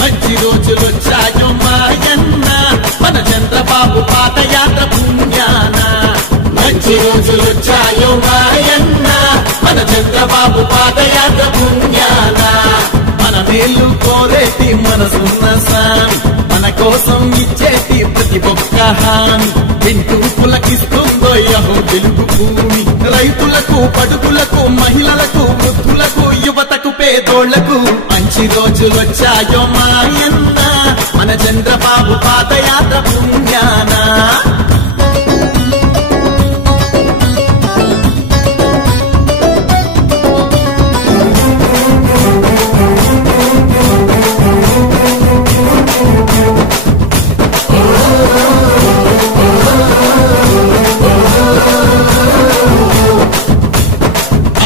మంచి రోజులొచ్చాయో మాయన్న మన చంద్రబాబు పాదయాత్ర పుణ్యాన. మంచి రోజులొచ్చాయో మాయన్న మన చంద్రబాబు పాదయాత్ర పుణ్యాన. మన మేలు కోరేటి మనసున్న సామి, మన కోసం ఇచ్చేటి ప్రతి ఒక్క హామీ వింటూ పులకిస్తుందో యహో తెలుగు భూమి. రైతులకు, పడుకులకు, మహిళలకు, వృద్ధులకు, యువతకు, పేదోళ్లకు మంచి రోజులొచ్చాయో మాయన్న మన చంద్రబాబు పాదయాత్ర పుణ్యాన.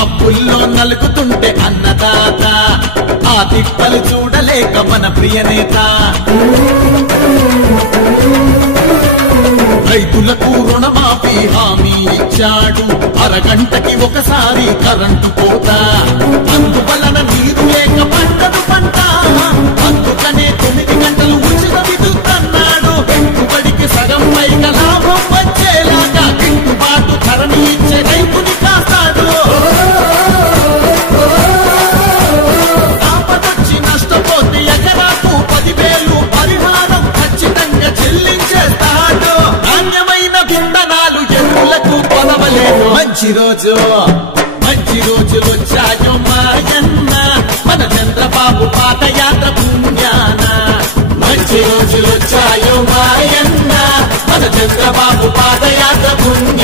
అప్పుల్లో నలుగుతుంటే అన్నదాత, ఆ తిప్పలు చూడలేక మన ప్రియనేత. రైతులకు రుణమాఫీ హామీ ఇచ్చాడు, అరగంటకి ఒకసారి కరెంటు పోతా. అందువలన నీరు లేక పంటదు పంట, అందుకనే 9 గంటలు ఉచిత విద్యుత్ అన్నాడు. పెట్టుబడికి సగం పైగా లాభం వచ్చేలాగా గిట్టుబాటు ధరని ఇచ్చే రైతుని కాస్తాడు. ఆపదొచ్చి నష్టపోతే ఎకరాకు 10,000 పరిహారం ఖచ్చితంగా చెల్లించేస్తాడు. నాణ్యమైన విత్తనాలు ఎరువులకు కొనవలేదు. మంచి రోజులొచ్చాయో మాయన్న మన చంద్రబాబు పాదయాత్ర పుణ్యాన. మంచి రోజులొచ్చాయో మాయన్న మన చంద్రబాబు పాదయాత్ర పుణ్యాన.